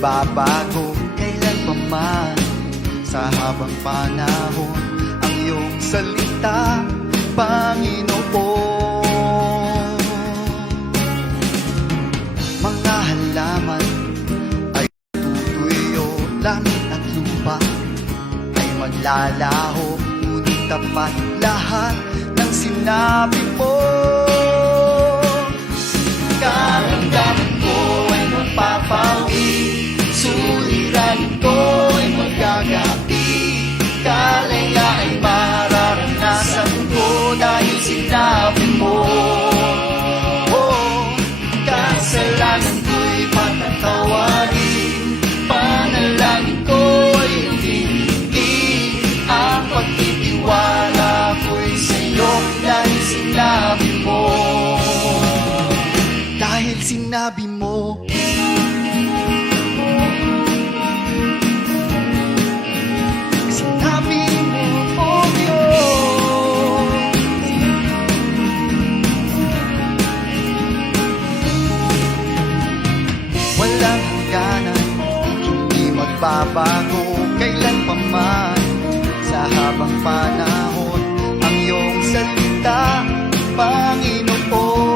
magbabago kailanpaman. Sa habang panahon, ang iyong salita, Panginoon. Mga halaman ay tutuyo, langit at lupa ay maglalaho, ngunit tapat lahat ng sinabi mo. Karamdaman ko ay magpapawi, suliranin ko ay magagapi, kalaya ay mararanasan ko dahil sinabi mo. Oh, kasalanan ko'y patatawarin, panalangin ko ay hindi, ang pagtitiwala ko'y sa'yo dahil sinabi mo. Dahil sinabi mo. Sinabi mo, oh Diyos. Walang hangganan, hindi magbabago kailanpaman. Sa habang panahon, ang iyong salita, Panginoon.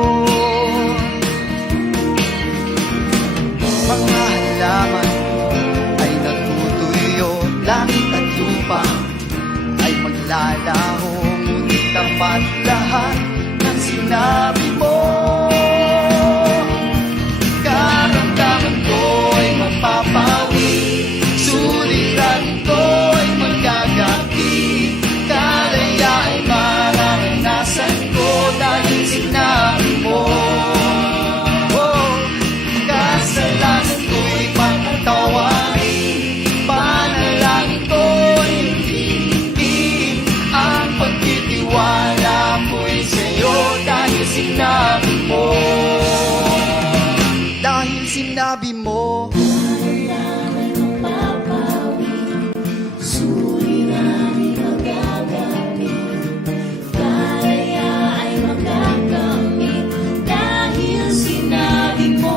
Mga halaman ay natutuyo, langit at lupa ay maglalaho, ngunit tapat lahat ng sinabi mo. Karamdaman ko ay mapapawi, suliran ko ay magagapi, kalaya ay mararanasan ko dahil sinabi mo. Kasalanan ko'y patatawarin, panalangin ko'y hindi, ang pagtitiwala ko'y sa'yo dahil sinabi mo. Dahil sinabi mo. Sinabi mo.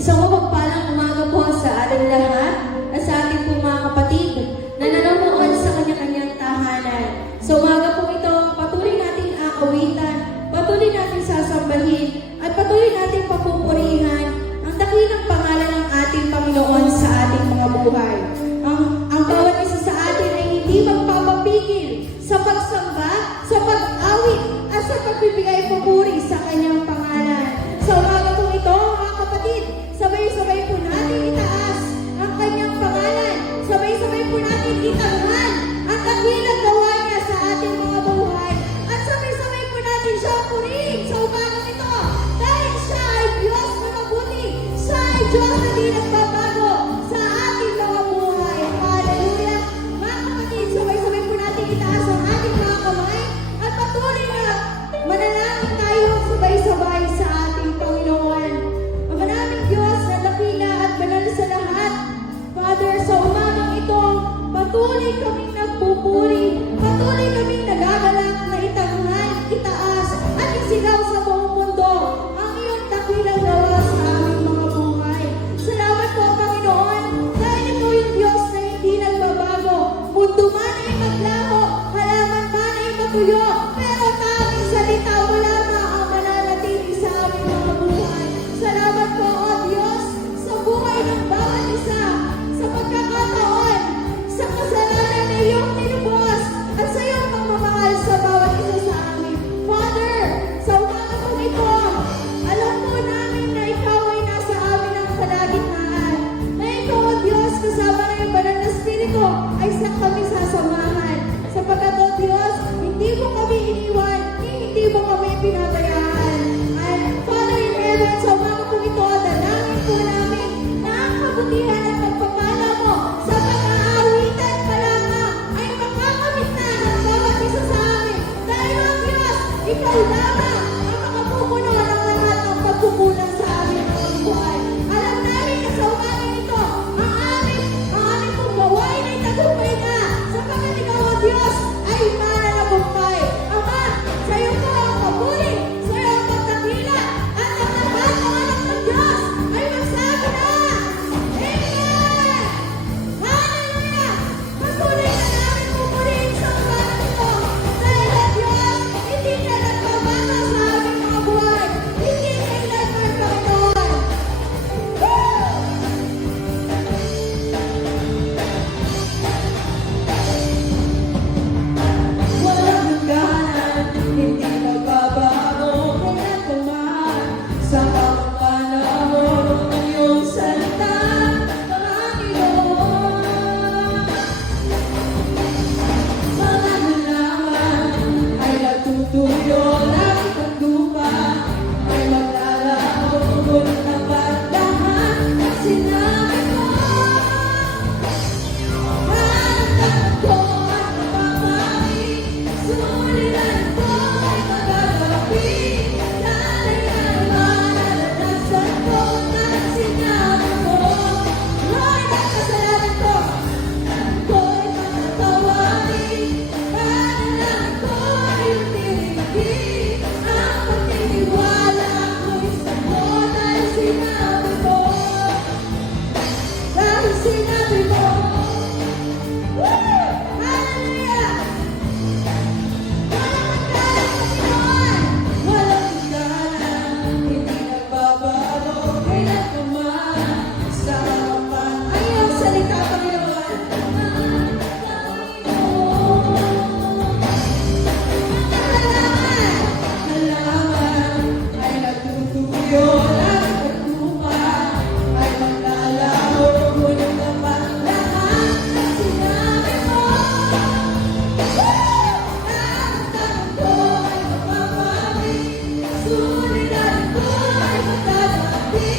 Isang mapagpalang umaga po sa ating lahat at sa ating po mga kapatid na nanonood sa kanya-kanyang tahanan. Sa umaga po ito, patuloy nating aawitan, patuloy nating sasambahin, at patuloy nating papupurihan ang dakilang pangalan ng ating Panginoon sa ating mga buhay. Ang bawat isa sa atin ay hindi magpapapigil sa pagsamba, sa pag-awit, at sa pagbibigay papuri sa kanyang pangalan. Sa umaga po ito, mga kapatid, sabay-sabay po natin itaas ang kanyang pangalan. Sabay-sabay po natin itanghal ang dakilang gawa niya sa ating mga buhay. At sabay-sabay po natin siya purihin sa umagang ito. Dahil siya ay Diyos na mabuti. Siya ay Diyos na di nagbabago sa ating mga buhay. Hallelujah! Mga kapatid, sabay-sabay po natin itaas ang ating mga kamay at patuloy na manalangin tayo sabay-sabay sa ating Panginoon. Ang maraming Diyos na dakila at banal sa lahat. Father, sa umagang ito, patuloy kaming nagpupuri, patuloy kaming nagagalak na itanghal, itaas, at isigaw sa buong mundo ang iyong dakilang gawa sa aming mga buhay. Salamat po, Panginoon, dahil ikaw yung Diyos na hindi nagbabago. Mundo man ay maglaho, halaman man ay matuyo, pero tanging salita mo lamang ang mananatili sa aming mga buhay. Salamat po, O Diyos, sa buhay ng bawat isa, sa pagkakataon, sa kasalanan na iyong tinubos, at sa iyong pagmamahal sa bawat isa sa amin. Father, sa umaga po ito, alam po namin na ikaw ay nasa amin ang kalagitnaan. Na ikaw, O Diyos, kasama ng iyong banal na Espiritu, ay sa kami sasamahan. Sapagkat, O Diyos, hindi mo kami iniwan, hindi mo kami pinabayaan. And Father in heaven, sa umaga po ito, dalangin po namin na ang kabutihan at pagpapala mo sa pag-aawitan pa lamang ay makakamit na ang bawat isa sa amin. Dahil, O Diyos, ikaw lamang ang makapupuno ng lahat ng pagkukulang sa aming mga buhay. Alam namin na sa umaga ito, ang aming pong gawain ay tagumpay na, sapagkat ikaw, O Diyos, ay mananagumpay. Ama, sa iyo po ang papuri, sa iyo ang pagdakila, at ang lahat ng anak ng Diyos ay magsabi na, Amen! Hallelujah! Patuloy na namin pupurihin sa umaga ito, dahil ang Diyos hindi na nagbabago sa aming mga buhay, hindi kailanman, Panginoon. Woo! Walang hangganan, hindi nagbabago kailanman. Sa bawat panahon ng iyong salita, Panginoon. Mga halaman ay natutuyo, langit at lupa ay maglalaho, ngunit ang lahat na sinabi mo. Maramdaman ko at mapapangit, suliran ko ay magagabi. Lalayan man naranasan ko na sinabi mo. Ngunit ang kasalanan ko, ako'y patatawarin. Panalangin ko ay umiligid. Ang pagtitiwala ko'y sa'yo dahil sinabi mo. Dahil sinabi mo. Woo! Hallelujah! Walang hangganan, hindi nagbabago kailanman. Sa harapan ay iyong salita, Panginoon. Halaman ay natutuyo, langit at lupa ay maglalaho, ngunit ang lahat na sinabi mo. Naramdaman ko ay mapapangit, suliran ko ay magagabi.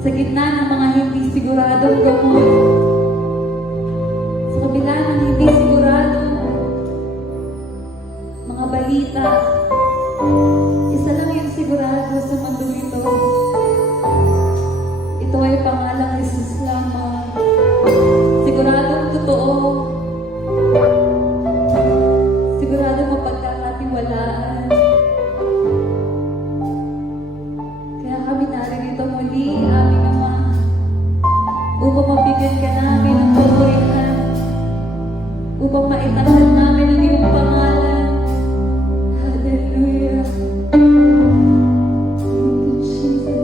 sa gitna ng mga hindi siguradong gamot, sa kabila ng hindi siguradong mga balita, isa lang yung sigurado sa mundo ito. Ito ay pangalang Jesus lamang. Siguradong totoo. Siguradong mapagkakatiwalaan. Kaya kami narito muli, aming Ama, upang mabigyan ka namin ng papurihan, upang maitatag namin ang iyong pangalan. Hallelujah. Thank you, Jesus.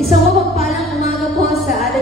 Isang mapagpalang umaga po sa ating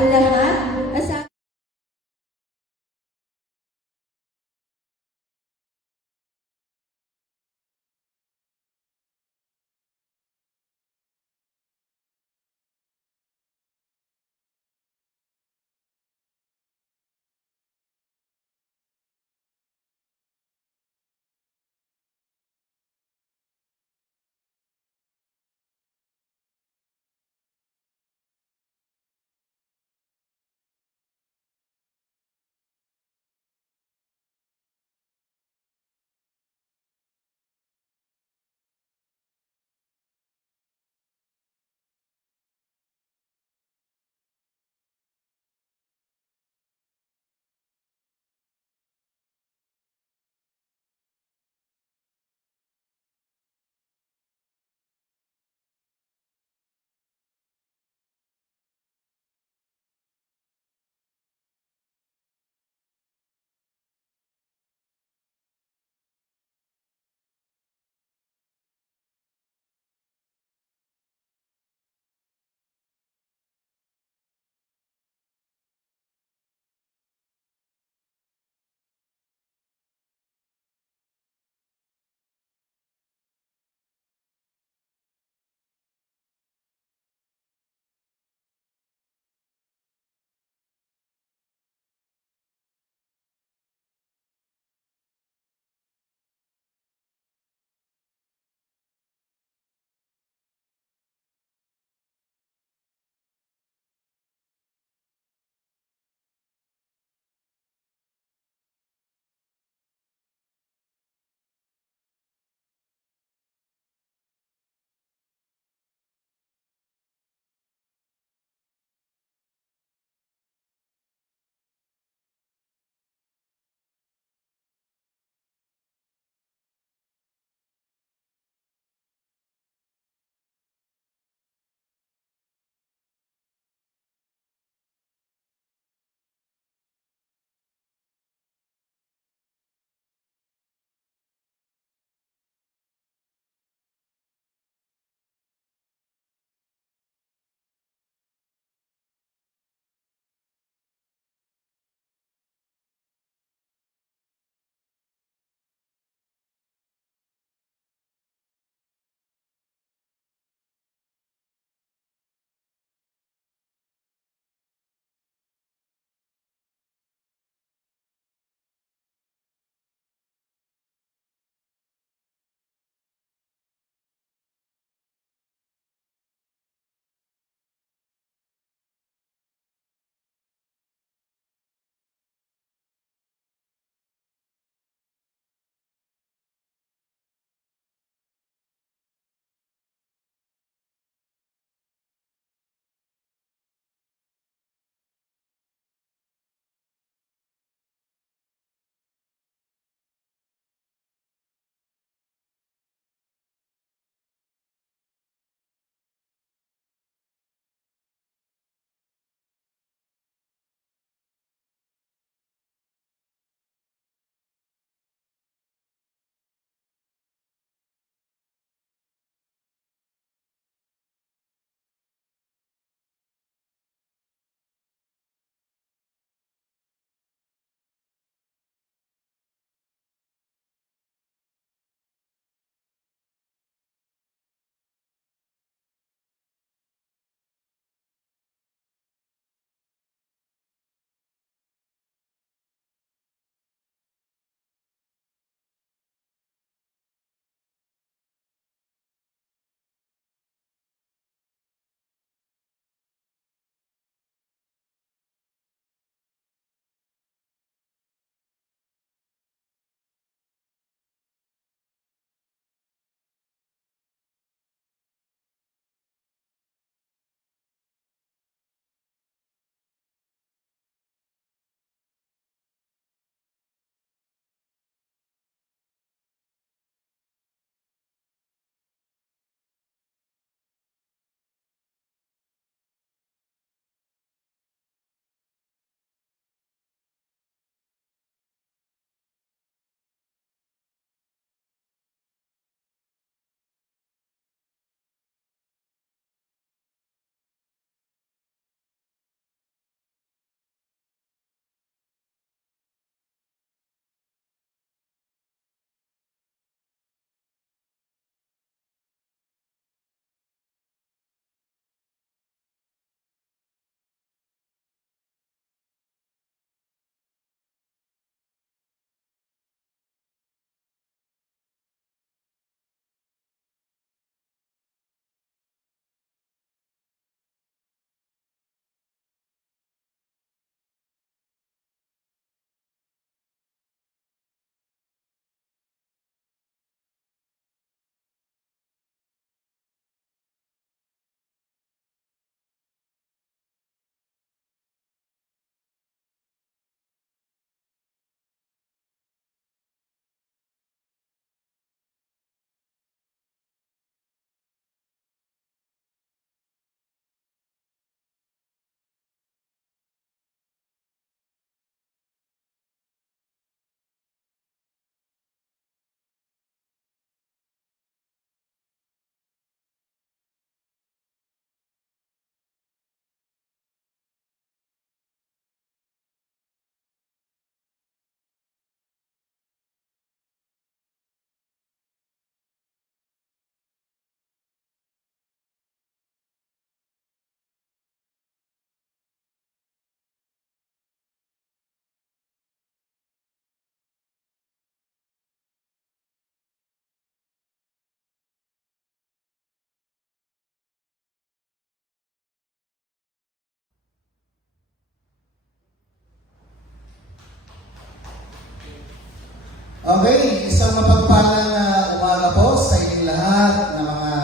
mapagpalang umaga po sa inyong lahat na mga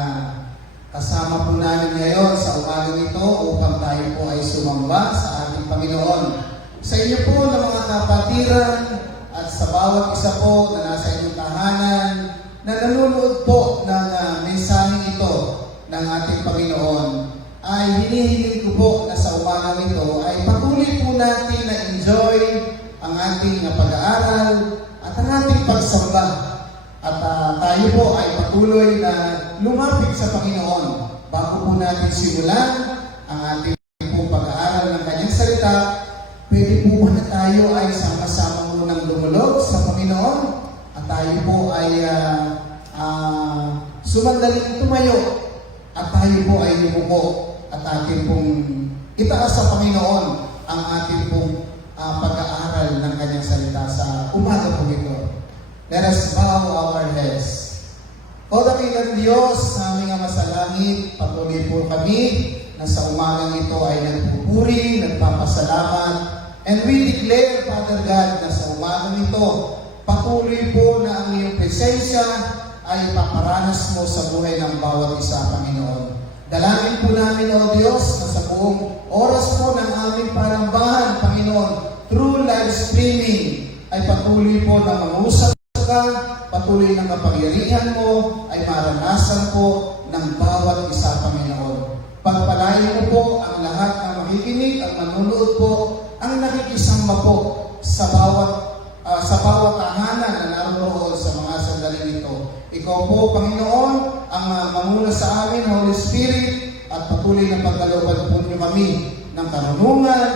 kasama po namin ngayon sa umagang ito upang tayo po ay sumamba sa ating Panginoon. Sa inyo po na mga kapatiran at sa bawat isa po na nasa inyong tahanan na nanonood po ng mensaheng ito ng ating Panginoon, ay hinihiling ko po na sa umagang ito ay patuloy po natin na enjoy ang ating pag-aaral at ang ating pagsamba. At tayo po ay patuloy na lumapit sa Panginoon. Bago po natin simulan ang ating po pag-aaral ng Kanyang salita, pwede po ba na tayo ay sama-sama munang lumulog sa Panginoon at tayo po ay sumandaling tumayo at tayo po ay lumuko at ating pong itaas sa Panginoon ang ating pong pag-aaral ng Kanyang salita sa umaga po ito. Let us bow our heads. O dakilang Diyos, sa aming Ama sa langit, patuloy po kami na sa umagang ito ay nagpupuri, nagpapasalamat, and we declare, Father God, na sa umagang ito, patuloy po na ang iyong presensya ay paparanas mo sa buhay ng bawat isa, Panginoon. Dalangin po namin, O Diyos, na sa buong oras po ng aming palambahan, Panginoon, through live streaming, ay patuloy po na mangusap ka, patuloy na kapangyarihan mo, ay maranasan po ng bawat isa, Panginoon. Pagpalain mo po ang lahat na makikinig, ang manunood po, ang nakikisama po sa bawat tahanan na naroon sa mga sandaling ito. Ikaw po, Panginoon, ang mamuna sa amin, Holy Spirit, at patuloy na pagkalooban po niyo kami ng karunungan,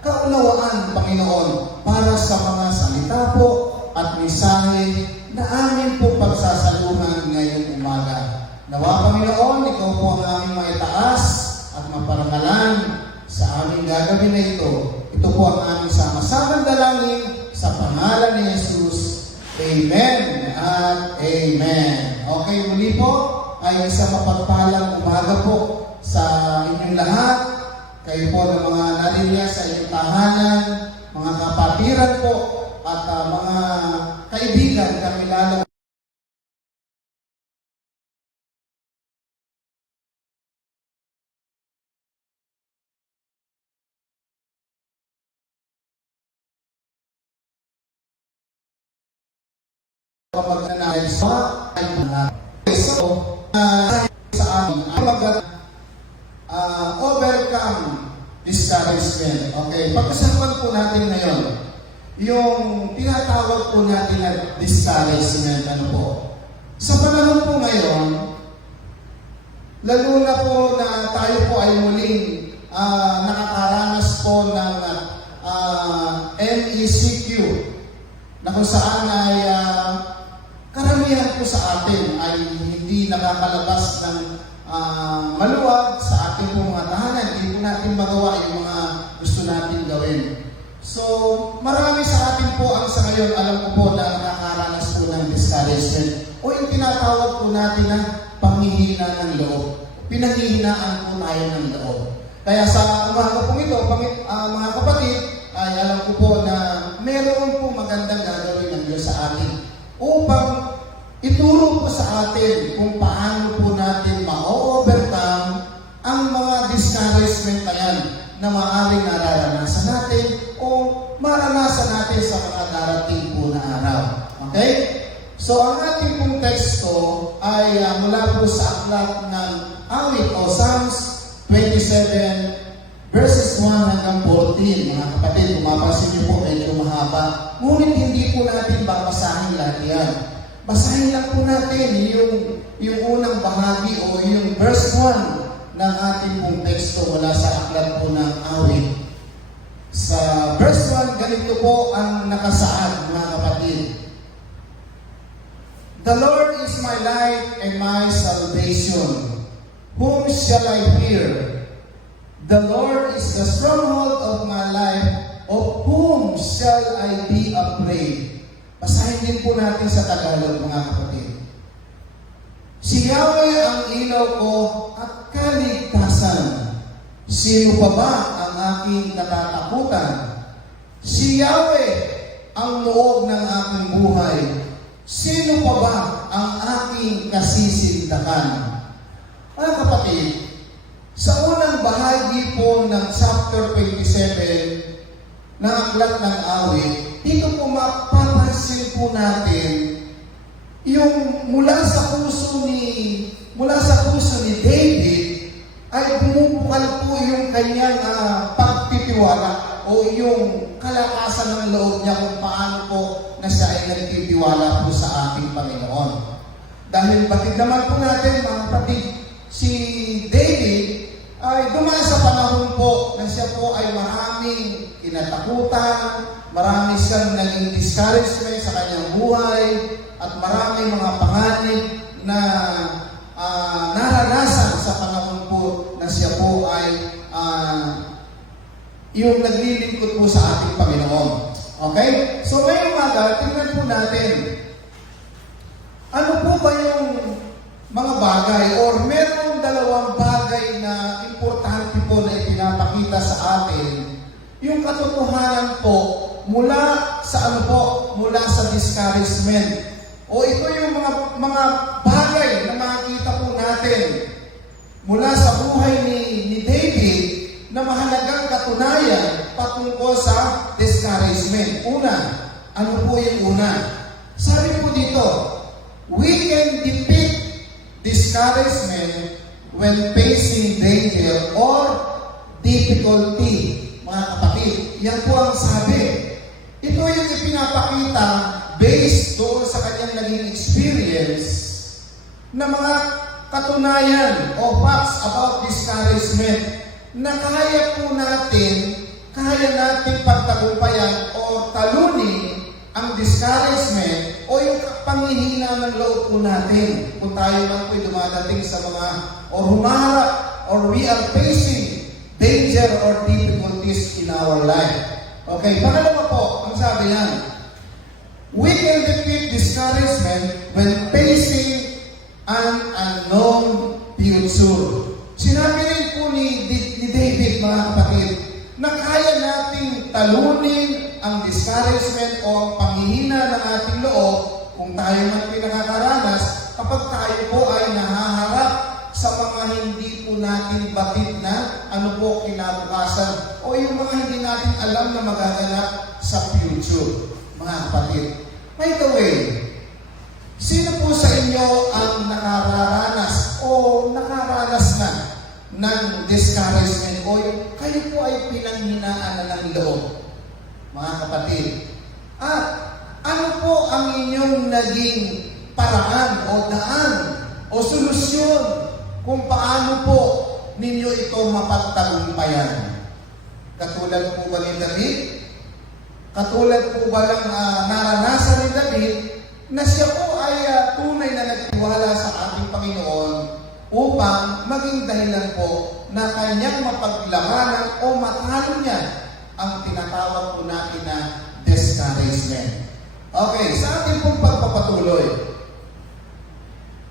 kaunawaan, Panginoon, para sa mga salita po at mensahe na amin po pagsasaluhan ngayong umaga. Nawa, Panginoon, ikaw po ang aming maitaas at maparangalan sa aming gagawin na ito. Ito po ang aming sama-samang dalangin sa pangalan ni Jesus. Amen at amen. Okay, muli po ay isang mapagpalang umaga po sa inyong lahat. Kayo po ng mga nalinya sa inyong tahanan, mga kapatiran po, at mga kaibigan, kami lalo kapag nanayos ay mga sa amin overcome discouragement. Okay, pag-usapan po natin ngayon yung tinatawag po natin na discouragement. Ano po? Sa panahon po ngayon, lalo na po na tayo po ay muling nakakaranas po ng MECQ na kung saan ay karamihan po sa atin ay hindi nakakalabas ng maluwag sa ating po mga tahanan. Hindi po natin magawa yung mga gusto natin gawin. So, marami sa atin po ang sa ngayon, alam ko po na nakakaranas po ng discouragement o yung tinatawag po natin na panghihina ng loob. Pinanghihinaan po tayo ng loob. Kaya sa umaga po ito, mga kapatid, ay alam ko po na meron po magandang gagawin ng Diyos sa atin upang ituro po sa atin kung paano po natin ma-overcome ang mga discouragement na yan na maaaring nararanasan natin o maranasan natin sa mga darating po na araw. Okay? So, ang ating pong teksto ay mula po sa aklat ng awit o Psalms 27 verses 1 hanggang 14. Mga kapatid, mapapansin niyo po medyo mahaba. Ngunit hindi po natin babasahin lahat yan. Basahin lang po natin yung unang bahagi o yung verse 1 ng ating pong teksto mula sa aklat po ng awit. Sa verse 1, ganito po ang nakasaad, mga kapatid. The Lord is my light and my salvation. Whom shall I fear? The Lord is the stronghold of my life. Of whom shall I be afraid? Basahin din po natin sa Tagalog, mga kapatid. Si Yahweh ang ilaw ko at kaligtasan. Sino pa ba ang aking natatakutan? Si Yahweh ang loob ng aking buhay. Sino pa ba ang aking kasisindakan? Mga kapatid, sa unang bahagi po ng chapter 27 ng Aklat ng Awit, dito po mapapansin po natin yung mula sa puso ni David ay bumubukal po yung kanyang pagtitiwala o yung kalakasan ng loob niya kung paano po na siya ay nagtitiwala po sa ating Panginoon. Dahil batid naman po natin, mga kapatid, si David ay dumaan sa panahon po na siya po ay maraming kinatakutan, marami siyang naging discouragement sa kanyang buhay, at maraming mga panganib na naranasan sa panahon po na siya po ay yung naglilingkod po sa ating Panginoon. Okay? So ngayong umaga, tingnan po natin, ano po ba yung mga bagay or merong dalawang bagay na importante po na ipinapakita sa atin, yung katotohanan po mula sa mula sa discouragement. O ito yung mga bagay na makikita po natin mula sa buhay ni David na mahalagang katunayan patungkol sa discouragement. Una, ano po yung una? Sabi po dito, we can defeat discouragement when facing danger or difficulty. Mga kapatid, yan po ang sabi. Ito yung ipinapakita based doon sa kanyang naging experience na mga katunayan o facts about discouragement na kaya natin pagtagumpayan o talunin ang discouragement o yung panghihina ng loob po natin kung tayo man po'y dumadating sa mga o humarap or we are facing danger or difficulties in our life. Okay, pangalawa po, ang sabi yan, we can defeat discouragement when facing an unknown future. Sinabi rin po ni David, mga kapatid, na kaya nating talunin ang discouragement o ang panghihina ng ating loob kung tayo man pinakakaranas kapag tayo po ay nahaharap sa mga hindi po natin batid na kinabukasan o yung mga hindi natin alam na magaganap sa future, mga kapatid. By the way, sino po sa inyo ang nakaranas o nakaranas na ng discouragement o kayo po ay pinanghinaan na ng loob, mga kapatid? At ano po ang inyong naging paraan o daan o solusyon kung paano po ninyo ito mapagtagumpayan? Katulad po ba ni David? Katulad po ba lang naranasan ni David na siya po ay tunay na nagtiwala sa ating Panginoon upang maging dahilan po na kanyang mapaglabanan o matalo niya ang tinatawag po natin na discouragement. Okay, sa ating pong pagpapatuloy,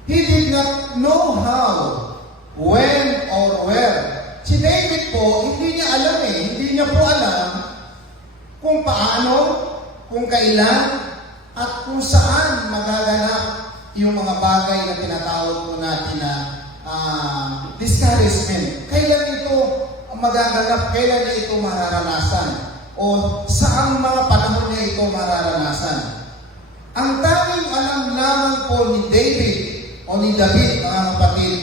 he did not know how, when, or where. Si David po, hindi niya alam hindi niya po alam kung paano, kung kailan, at kung saan magaganap yung mga bagay na tinatawag po natin na discouragement. Kailan ito magaganap, kailan niya ito mararanasan, o saan mga panahon niya ito mararanasan. Ang tanging alam lamang po ni David, o ni David, mga kapatid,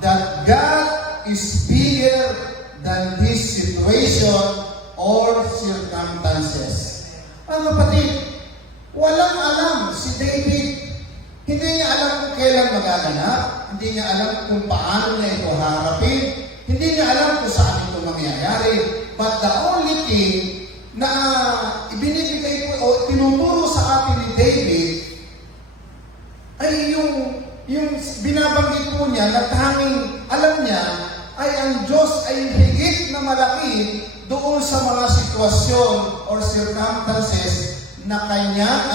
that God is bigger than his situation or circumstances. Mga kapatid, walang alam si David. Hindi niya alam kung kailan magaganap, hindi niya alam kung paano niya ito harapin, hindi niya alam kung saan ito mangyayari. But the only thing na ibinibigay po o tinuturo sa atin ni David ay yung binabanggit po niya na tanging alam niya ay ang Diyos ay higit na malaki doon sa mga sitwasyon or circumstances na kanya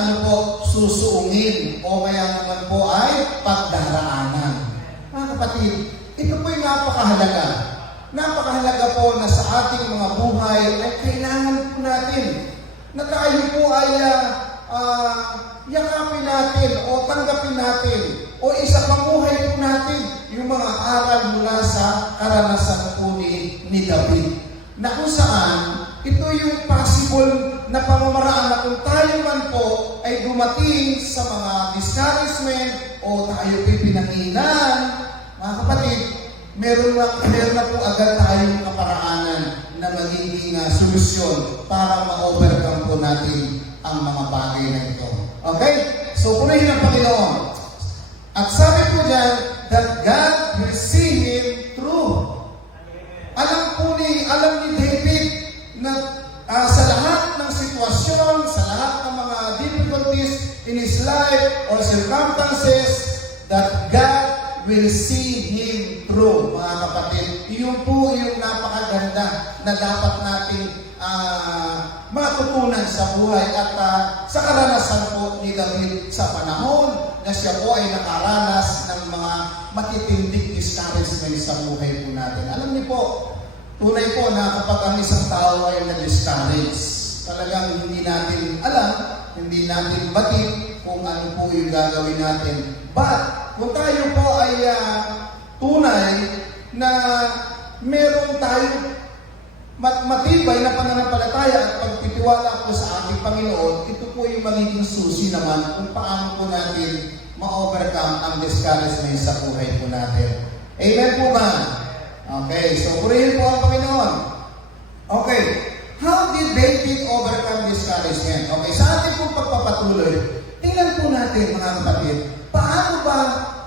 susuungin o kaya naman po ay pagdaraanan. Mga kapatid, ito po ay napakahalaga. Napakahalaga po na sa ating mga buhay ay kailangan po natin na tayo po ay yakapin natin o tanggapin natin o isapamuhay po natin yung mga aral mula sa karanasan po ni David. Na kung saan, ito yung possible na pamamaraan na kung tayo man po ay dumating sa mga discouragement o tayo pinanghihinaan, mga kapatid, meron na po agad tayong kaparaanan na magiging solusyon para ma-overcome po natin ang mga bagay na ito. Okay? So, purihin ang Panginoon. At sabi po dyan, that God will see him through. Alam ni David na sa lahat ng sitwasyon, sa lahat ng mga difficulties in his life or circumstances, that God will see him through, mga kapatid. Iyon po yung napakaganda na dapat natin matutunan sa buhay at sa karanasan po ni David sa panahon na siya po ay nakaranas ng mga matitindig discouragement sa buhay po natin. Alam niyo po, tunay po na kapag ang isang tao ay na-discourage, talagang hindi natin alam, hindi natin batid kung ano po yung gagawin natin. But, kung tayo po ay tunay na meron tayong matibay na pananampalataya at pagtitiwala po sa ating Panginoon, ito po yung magiging susi naman kung paano po natin ma-overcome ang discouragement sa buhay po natin. Amen po ba? Okay, so purihin po ang Panginoon. Okay, how did David overcome discouragement? Okay, sa ating pong pagpapatuloy, tingnan po natin mga kapatid, paano ba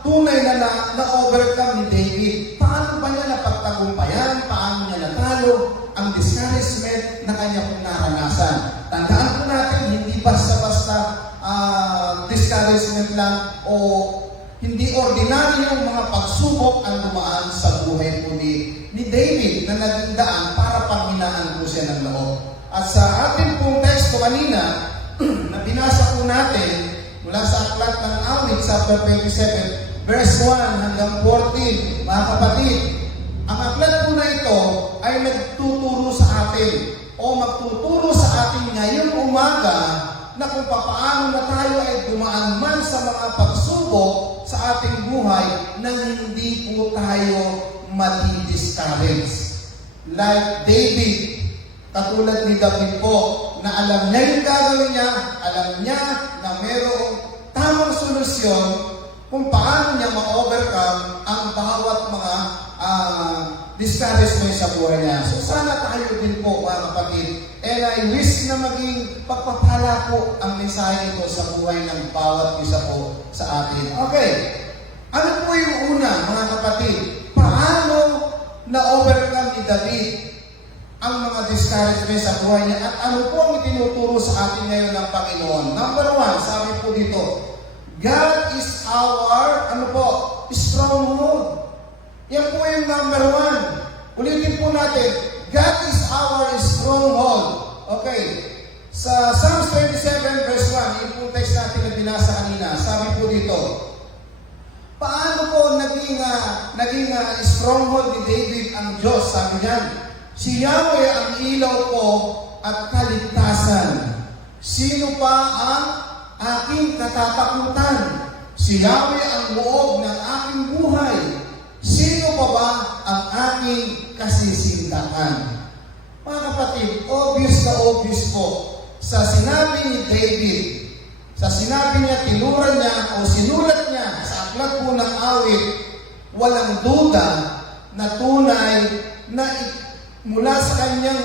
tunay na na-overcome ni David? Paano ba niya napagtagumpayan? Paano niya natalo ang discouragement na kanya pong naranasan? Tandaan po natin, hindi basta-basta discouragement lang o hindi ordinaryong mga pagsubok ang dumaan sa buhay po ni David na naging daan para panghinaan po siya ng loob. At sa ating pong teksto kanina, na binasa po natin mula sa Aklat ng Awit, chapter 27, verse 1 hanggang 14, mga kapatid, ang aklat po na ito ay nagtuturo sa atin o magtuturo sa atin ngayong umaga na kung paano na tayo ay dumaan man sa mga pagsubok sa ating buhay na hindi po tayo madi-discourage. Like David, katulad ni David po, na alam niya yung gagawin niya, alam niya na mayroong tamang solusyon kung paano niya ma-overcome ang bawat mga discouragement sa buhay niya. So sana tayo din po, mga kapatid, and I wish na maging pagpapala po ang mensahe ito sa buhay ng bawat isa po sa atin. Okay, ano po yung una, mga kapatid? Paano na-overcome ni David ang mga discouragement sa buhay niya at ano po ang itinuturo sa atin ngayon ng Panginoon? Number 1, sabi po dito, God is our, stronghold. Yan po yung number 1. Ulitin po natin, God is our stronghold. Okay. Sa Psalms 27 verse 1, yung po text natin na binasa kanina, sabi po dito, paano po naging stronghold ni David ang Diyos? Sabi niyan, si Yahweh ang ilaw ko at kaligtasan. Sino pa ang aking katatakutan? Si Yahweh ang loob ng aking buhay. Sino pa ba ang aking kasisintahan? Mga kapatid, obvious na obvious po. Sa sinabi ni David, sa sinabi niya, tinuran niya o sinulat niya sa aklat po ng awit, walang duda na tunay na mula sa kanyang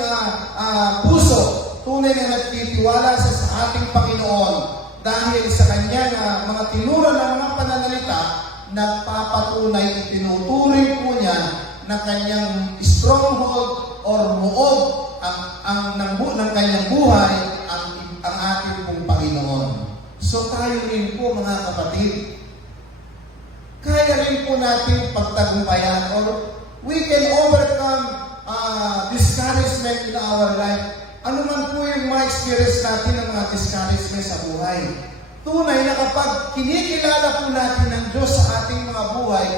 puso, tunay na nagtitiwala sa ating Panginoon dahil sa kanyang mga tinuran ng mga pananalita, nagpapatunay, itinuturing po niya na kanyang stronghold or muog ng kanyang buhay ang ating pong Panginoon. So tayo rin po, mga kapatid, kaya rin po natin pagtagumpayan or we can overcome discouragement in our life. Ano man po yung ma-experience natin ng mga discouragement sa buhay. Tunay na kapag kinikilala po natin ng Diyos sa ating mga buhay,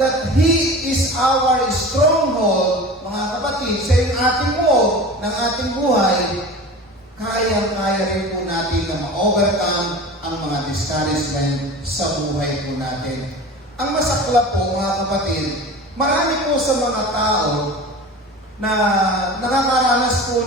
that He is our stronghold, mga kapatid, sa yung ating muog ng ating buhay, kaya rin po natin na ma-overcome ang mga discouragement sa buhay po natin. Ang masaklap po mga kapatid, marami po sa mga tao na nakakaranas po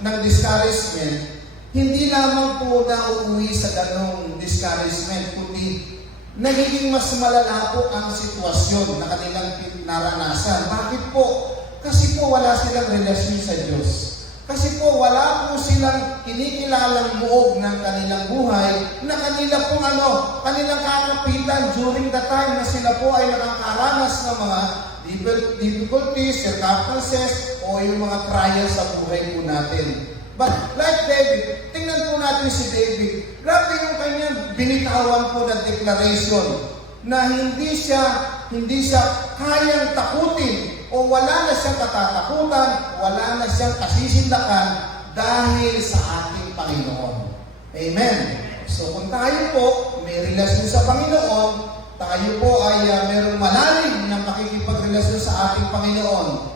ng discouragement, hindi lamang po nauuwi sa ganong discouragement, kundi nagiging mas malala po ang sitwasyon na kanilang naranasan. Bakit po? Kasi po wala silang relasyon sa Diyos. Kasi po wala po silang kinikilalang buog ng kanilang buhay na kanilang kakapitan during the time na sila po ay nakakaranas ng mga difficulties, circumstances, o yung mga trials sa buhay po natin. But like David, tingnan po natin si David. Grabe yung kanyang binitawan po na declaration na hindi siya kayang takutin o wala na siyang katatakutan, wala na siyang kasisindakan dahil sa ating Panginoon. Amen. So kung tayo po may relasyon sa Panginoon, tayo po ay mayroong malalim ng pakikipagrelasyon sa ating Panginoon,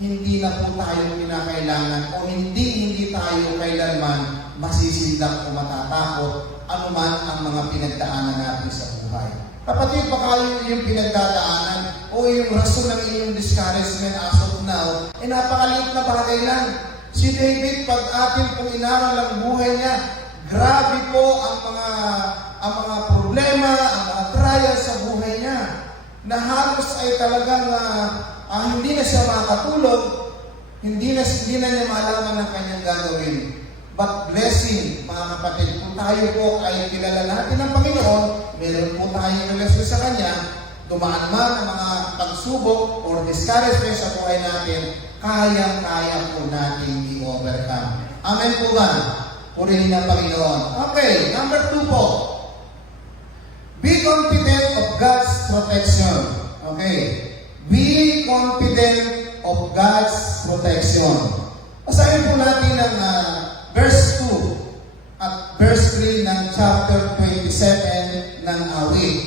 hindi na po tayo kinakailangan o hindi tayo kailanman masisindak o matatakot anuman ang mga pinagdaanan natin sa buhay. Kapatid, baka yung pinagdadaanan o yung rason ng iyong discouragement as of now, napakaliit na bagay lang. Si David, pag atin pong inaral ang buhay niya, grabe po ang mga problema, ang mga trials sa buhay niya, na halos ay talagang hindi na siya makatulog, hindi na niya malaman ang kanyang gagawin. But blessing, mga kapatid, kung tayo po ay kilala natin ng Panginoon, meron po tayong relasyon sa Kanya, dumaan man ang mga pagsubok or discouragement sa buhay natin, kayang-kaya po natin i-overcome. Amen po ba? Purihin ang Panginoon. Okay, number 2 po. Be confident of God's protection. Okay. Be confident of God's protection. Basahin po natin ang verse 2 at verse 3 ng chapter 27 ng Awit.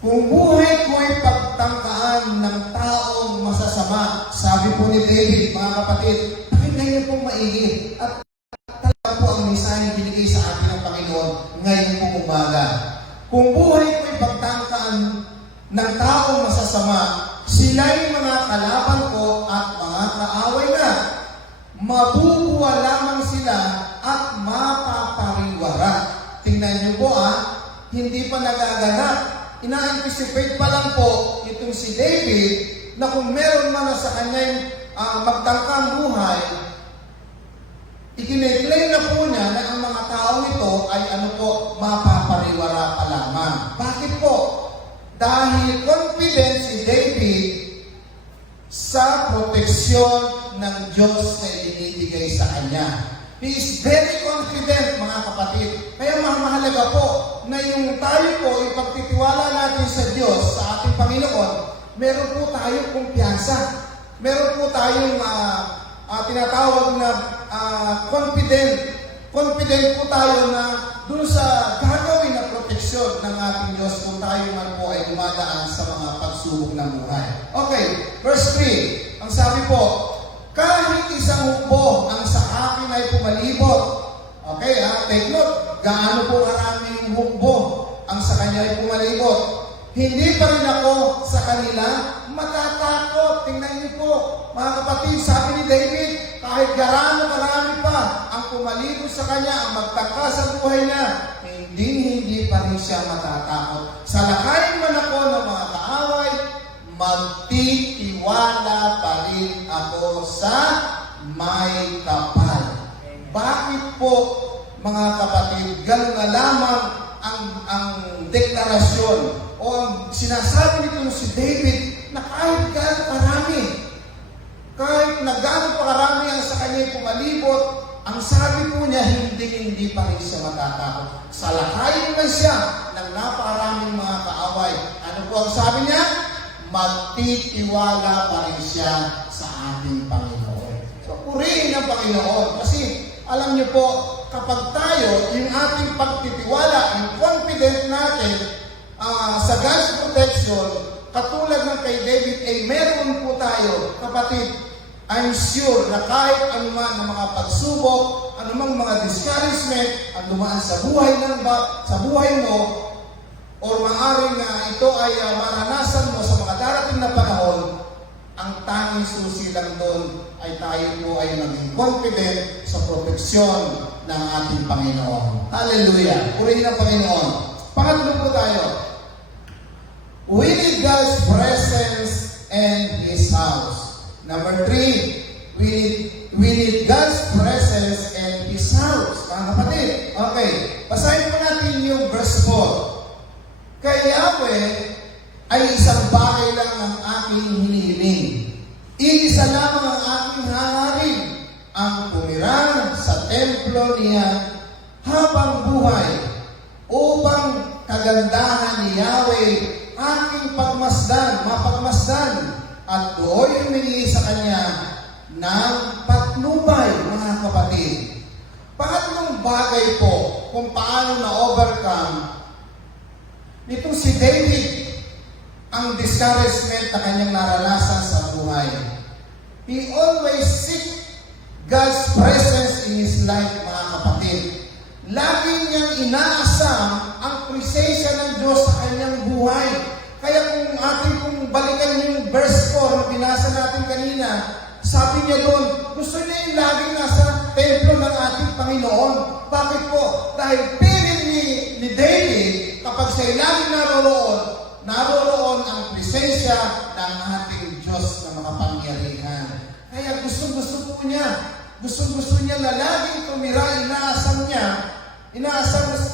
Kung buhay ko ay pagtangkaan ng taong masasama, sabi po ni David, mga kapatid, pakinggan niyo pong maigi at talaga po ang mensahe binigay sa atin ng Panginoon ngayon po umaga. Kung buhay ko ay pagtangkaan ng taong masasama, sila'y mga kalaban ko at mga kaaway na. Mabubuwa lamang sila at mapapariwara. Tingnan niyo po hindi pa nagaganap. Ina-anticipate pa lang po itong si David na kung meron man sa kanyang magtangkang buhay, ikineklaim na po niya na ang mga tao ito ay mapapariwara pa lamang. Bakit po? Dahil confident si David sa proteksyon ng Diyos na ibinibigay sa kanya. He is very confident, mga kapatid. Kaya mahalaga po na yung tayo po, ipagtitiwala natin sa Diyos, sa ating Panginoon, meron po tayong kumpiyansa. Meron po tayong tinatawag na confident. Confident po tayo na dun sa gagawin na proteksyon ng ating Diyos kung tayo man po ay dumadaan sa mga pagsubok ng buhay. Okay, verse 3. Ang sabi po, kahit isang hukbo ang sa akin ay pumalibot. Okay, take note. Gaano po karami yung hukbo ang sa kanya ay pumalibot. Hindi pa rin ako sa kanila matatakot. Tingnan niyo po, mga kapatid, sabi ni David, kahit gaano karami pa ang pumalibot sa kanya, ang magtaka sa buhay niya, hindi pa rin siya matatakot. Salakayin man ako ng mga kaaway, magtitiwala pa rin ako sa may kapal. Bakit po, mga kapatid, gano'n na lamang ang deklarasyon o ang sinasabi nito si David na kahit gano'n karami, kahit na gano'n pa karami ang sa kanya pumalibot, ang sabi po niya, hindi pa rin siya matatakot. Salakayin man siya ng napakaraming mga kaaway. Ano po ang sabi niya? Magtitiwala pa rin siya sa ating Panginoon. So, purihin ang Panginoon. Kasi, alam niyo po, kapag tayo, yung ating pagtitiwala, yung confident natin sa God's protection, katulad ng kay David, meron po tayo, kapatid, I'm sure na kahit anuman ng mga pagsubok, anumang mga discouragement ang dumaan sa buhay mo, o maaaring na ito ay maranasan mo sa mga darating na panahon, ang tanging susi lang doon ay tayo po ay maging confident sa proteksyon ng ating Panginoon. Hallelujah! Purihin ang Panginoon. Pangatlo po tayo. We need God's presence and His house. Number 3, we need God's presence and His house. Mga kapatid, okay, basahin po natin yung verse 4. Kay Yahweh ay isang bagay lang ang aking hinihiling. Iisa lamang ang aking hangarin, ang tumira sa templo niya habang buhay, upang kagandahan ni Yahweh aking mapagmasdan, at doon humingi sa Kanya ng patnubay, mga kapatid. Pangatlong bagay po kung paano na-overcome nitong si David ang discouragement na kanyang naranasan sa buhay. He always seek God's presence in his life, mga kapatid. Laging niyang inaasam ang presensya ng Diyos sa kanyang buhay. Kaya kung ating balikan yung verse 4 na binasa natin kanina, sabi niya doon, gusto niya yung laging nasa templo ng ating Panginoon. Bakit po? Dahil piling ni David, kapag siya'y laging naroon ang presensya ng ating Diyos na makapangyarihan. Kaya gusto niya na laging tumira, inaasam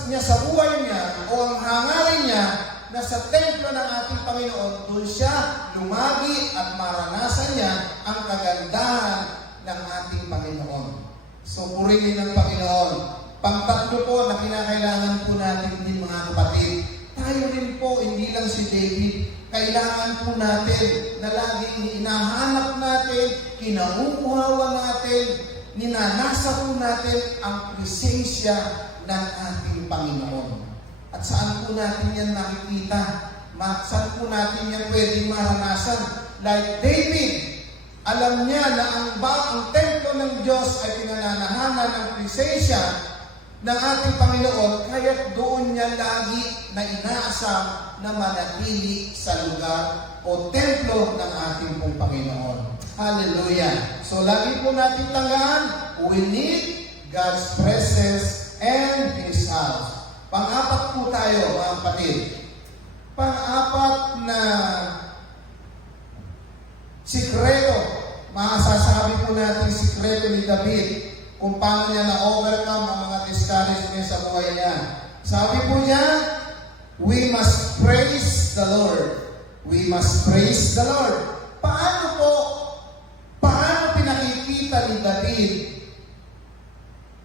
niya sa buhay niya, o ang hangarin niya, na sa templo ng ating Panginoon, doon siya lumagi at maranasan niya ang kagandahan ng ating Panginoon. So, purihin ng Panginoon. Pangtatlo po na kinakailangan po natin din, mga kapatid. Tayo rin po, hindi lang si David, kailangan po natin na laging hinahanap natin, kinauuhawa natin, ninanasa po natin ang presensya ng ating Panginoon. At saan po natin yan nakikita? Saan po natin yan pwedeng maranasan? Like David, alam niya na ang templo ng Diyos ay pinananahanan ng presensya ng ating Panginoon, kaya doon niya lagi na inaasam na manatili sa lugar o templo ng ating pong Panginoon. Hallelujah! So lagi po natin tandaan, we need God's presence and His house. Pang-apat po tayo, mga kapatid. Pang-apat na sikreto, masasabi po natin sikreto ni David kung paano niya na-overcome ang mga discouragement sa buhay niya. Sabi po niya, we must praise the Lord. We must praise the Lord. Paano pinakikita ni David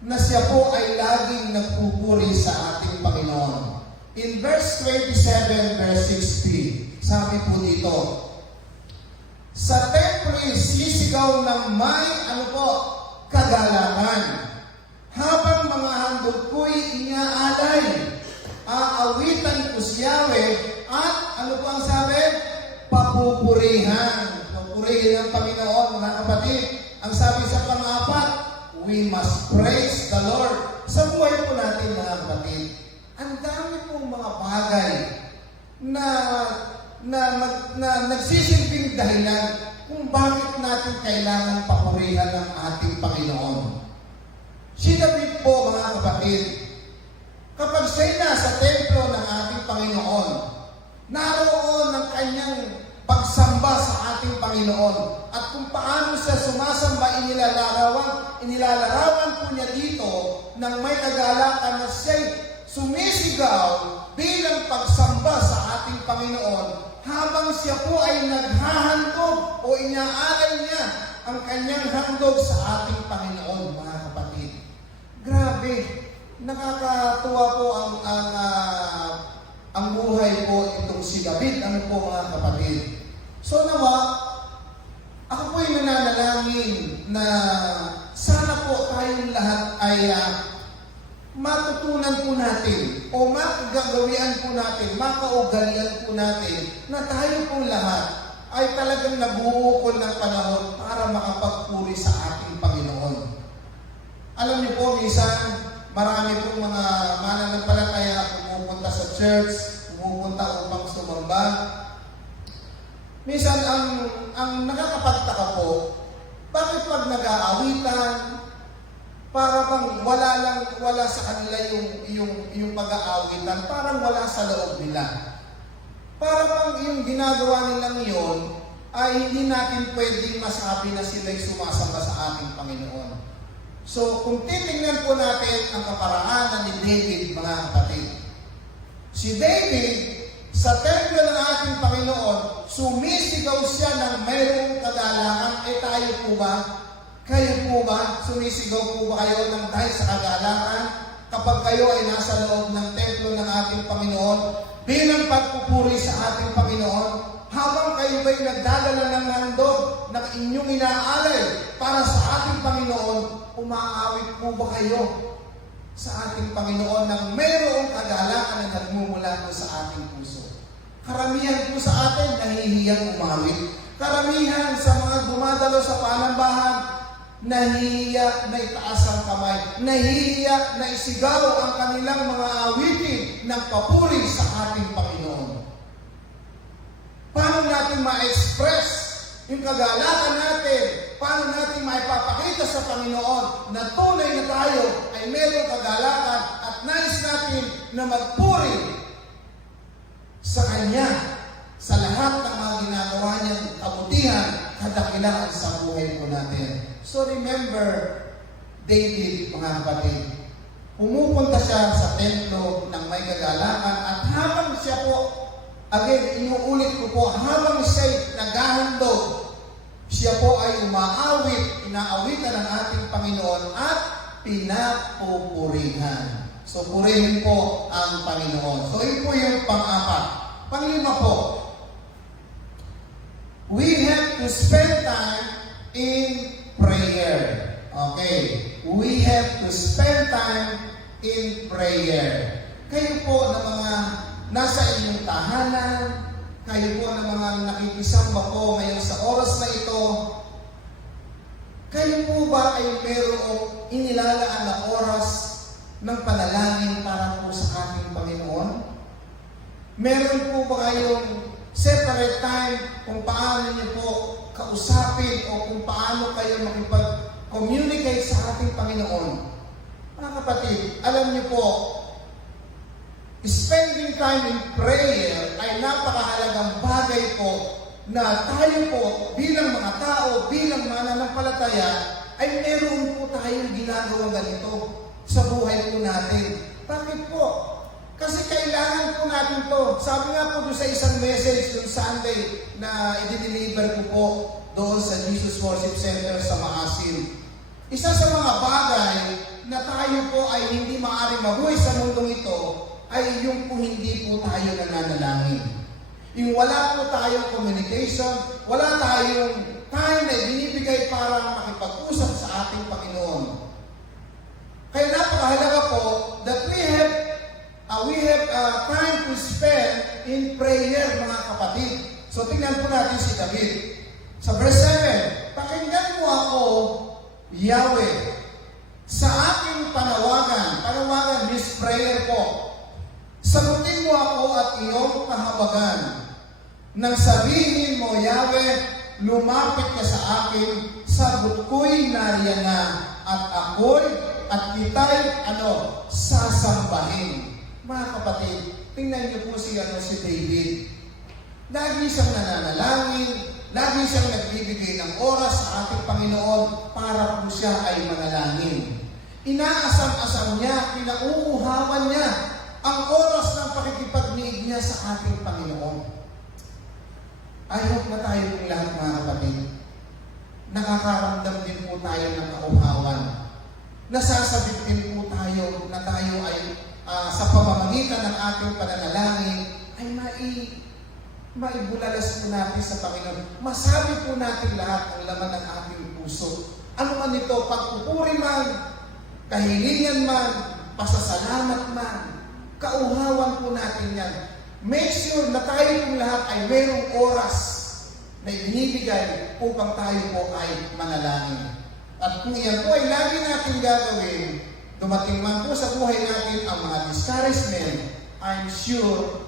na siya po ay laging nagpupuri sa ating Panginoon? In verse 27, verse 60, sabi po dito, sa templo sisigaw ng may kagalakan, habang mga handog ko'y inyaalay, aawitan ko si Yahweh, at ano po ang sabi? Papupurihan. Papurihin ang Panginoon, mga kapatid. Ang sabi sa pang-apat, we must praise the Lord. Sa buhay po natin, mga kapatid, ang dami pong mga bagay na nagsisilbing dahilan kung bakit natin kailangan papurihan ng ating Panginoon. Si David po, mga kapatid, kapag siya'y nasa templo ng ating Panginoon, naroon ang kanyang pagsamba sa ating Panginoon. At kung paano siya sumasamba, inilalarawan po niya dito nang may kagalakan na siya'y sumisigaw bilang pagsamba sa ating Panginoon habang siya po ay naghahandog o inaalay niya ang kanyang handog sa ating Panginoon, mga kapatid. Grabe, nakakatuwa po ang buhay po itong si David, ano po, mga kapatid. So nawa, ako po ay nananalangin na sana po tayong lahat ay matutunan po natin o makagagawian po natin, makaugalian po natin na tayo po lahat ay talagang nabuukol ng panahon para makapagpuri sa ating Panginoon. Alam niyo po, minsan marami pong mga mananampalataya pumupunta sa church, pumupunta upang sumamba. Minsan ang nakakapagtaka po, bakit pag nag-aawitan, para bang wala sa kanila yung pag-aawitan, parang wala sa loob nila. Para bang yung ginagawa nilang yun ay hindi natin pwedeng masabi na sila'y sumasamba sa ating Panginoon. So, kung titingnan po natin ang kaparaanan ni David, mga kapatid, si David, sa templo ng ating Panginoon, sumisigaw siya ng mayroong kagalangan. Tayo po ba? Kayo po ba? Sumisigaw po ba kayo ng dahil sa kagalangan? Kapag kayo ay nasa loob ng templo ng ating Panginoon, bilang pagpupuri sa ating Panginoon, habang kayo ba'y nagdadala ng handog ng inyong inaalay para sa ating Panginoon, umaawit po ba kayo sa ating Panginoon ng mayroong kagalangan na nagmumula po sa ating puso? Karamihan po sa atin nahihiyang umawit. Karamihan sa mga dumadalo sa panambahan, nahihiya na itaas ang kamay, nahihiya na isigaw ang kanilang mga awitin ng papuri sa ating Panginoon. Paano natin ma-express yung kagalakan natin? Paano natin maipapakita sa Panginoon na tunay na tayo ay mayroong kagalakan at nais natin na magpuri sa Kanya sa lahat ng mga ginagawa niyang kabutihan, kadakilaan sa buhay po natin. So remember, David, mga kapatid, pumupunta siya sa templo ng may kagalakan at habang siya po, again, inuulit ko po, habang siya'y naghahandog, siya po ay umaawit, inaawitan ng ating Panginoon at pinapupurihan. So, purihin po ang Panginoon. So, yun po yung pang-apat. Pang-lima po, we have to spend time in prayer. Okay. We have to spend time in prayer. Kayo po na mga nasa inyong tahanan, kayo po na mga nakikisama po ngayon sa oras na ito, kayo po ba ay mayroong inilalaan na oras ng panalangin para po sa ating Panginoon? Meron po ba kayong separate time kung paano niyo po kausapin o kung paano kayo makipag-communicate sa ating Panginoon? Mga kapatid, alam niyo po, spending time in prayer ay napakahalagang bagay po na tayo po bilang mga tao, bilang mananampalataya, ay meron po tayong ginagawa ganito sa buhay po natin. Bakit po? Kasi kailangan po natin to. Sabi nga po doon sa isang message noong Sunday na i-deliver ko po doon sa Jesus Worship Center sa Maasin. Isa sa mga bagay na tayo po ay hindi maaaring mabuhay sa mundong ito ay yung po hindi po tayo nananalangin. Yung wala po tayong communication, wala tayong time na binibigay para makipag-usap sa ating Panginoon. Kaya napakahalaga po that we have time to spend in prayer, mga kapatid. So tingnan po natin si David. Sa verse 7, pakinggan mo ako, Yahweh, sa aking panawagan means prayer po. Sagutin mo ako at iyong kahabagan. Nang sabihin mo, Yahweh, lumapit ka sa akin, sagot ko'y nariyan na, at kita'y sasambahin. Mga kapatid, tingnan niyo po si David. Lagi siyang nananalangin, lagi siyang nagbibigay ng oras sa ating Panginoon para po siya ay manalangin. Inaasam-asam niya, pinauuhawan niya ang oras ng pakikipagniig niya sa ating Panginoon. I hope na tayo pong lahat, mga kapatid, nakakaramdam din po tayo ng kauhawan. Nasasabit din po tayo na tayo ay sa pamamagitan ng ating pananalangin ay maibulalas po natin sa Panginoon. Masabi po natin lahat ang laman ng ating puso. Ano man ito, pagpupuri man, kahilingan man, pasasalamat man, kauhawan po natin yan. Make sure na tayo pong lahat ay mayroong oras na ibinibigay upang tayo po ay manalangin. At kung iyan po ay lagi natin gagawin, dumating man po sa buhay natin ang mga discouragement, I'm sure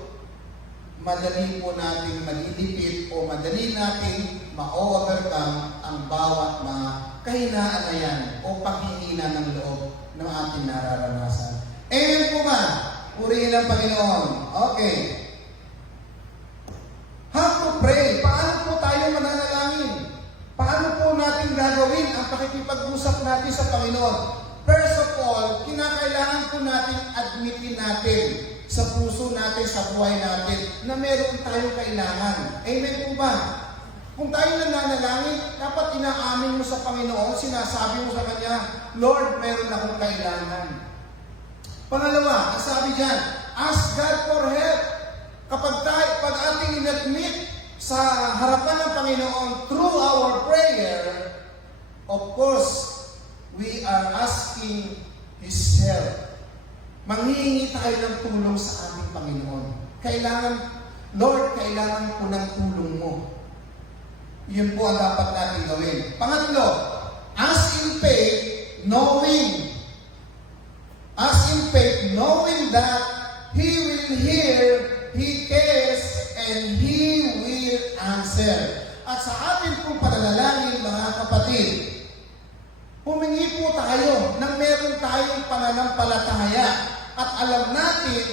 madali po natin malilipit o madali natin ma-overcome ang bawat mga kahinaan na yan o paghihina ng loob ng ating nararanasan. Amen po ba? Purihin ang Panginoon. Okay. How to pray? Paano po tayo mananalangin? Paano po natin gagawin ang pakikipag-usap natin sa Panginoon? First of all, kinakailangan po natin admitin natin sa puso natin, sa buhay natin, na meron tayong kailangan. Amen po ba? Kung tayo nananalangin, dapat inaamin mo sa Panginoon, sinasabi mo sa Kanya, Lord, meron akong kailangan. Pangalawa, ang sabi dyan, ask God for help. Pag ating inadmit sa harapan ng Panginoon through our prayer, of course, we are asking His help. Manghihingi tayo ng tulong sa ating Panginoon. Lord, kailangan ko ng tulong mo. Yun po ang dapat natin gawin. Pangatlo, ask in faith, knowing that He will hear, He cares, and He will answer. At sa ating pong pananalangin, mga kapatid, humingi po tayo nang meron tayong pananampalataya at alam natin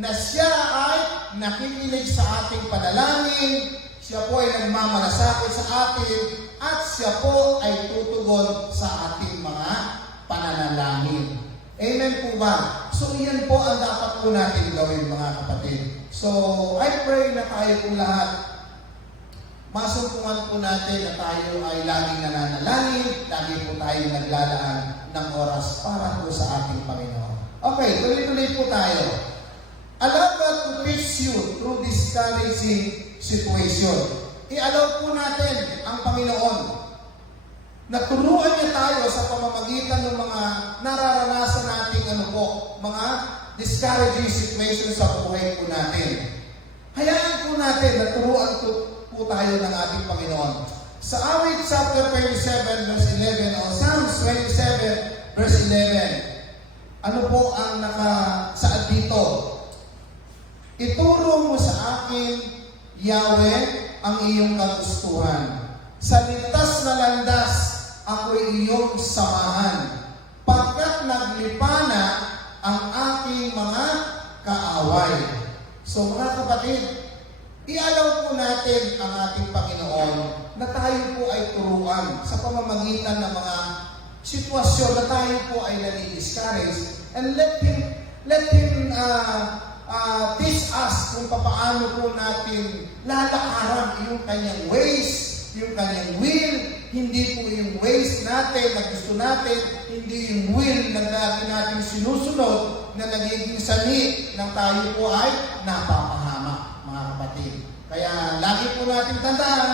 na siya ay nakikinig sa ating panalangin, siya po ay nagmamalasakit sa atin, at siya po ay tutugon sa ating mga pananalangin. Amen po ba? So, iyan po ang dapat po natin gawin, mga kapatid. So, I pray na tayo po lahat masumpungan po natin na tayo ay laging nananalangin, lagi po tayo naglalaan ng oras para po sa ating Panginoon. Okay, tuloy-tuloy po tayo. Allow God to teach you through discouraging situation. I-allow po natin ang Panginoon na turuan niya tayo sa pamamagitan ng mga nararanasan nating mga discouraging situation sa buhay po natin. Hayaan po natin na turuan po tayo ng ating Panginoon. Sa Awit chapter 27 verse 11 o Psalms 27 verse 11, ano po ang nakasaad dito? Ituro mo sa akin, Yahweh, ang iyong kagustuhan. Sa ligtas na landas, ako'y iyong samahan. Pagkat naglipana ang aking mga kaaway. So mga kapatid, i-allow po natin ang ating Panginoon na tayo po ay turuan sa pamamagitan ng mga sitwasyon na tayo po ay nadi-discourage, and let Him teach us kung paano po natin lalakaran yung Kanyang ways, yung Kanyang will, hindi po yung ways natin na gusto natin, hindi yung will na lagi natin sinusunod na nagiging sani ng tayo po ay napapahamak, mga kapatid. Kaya lagi po natin tandaan,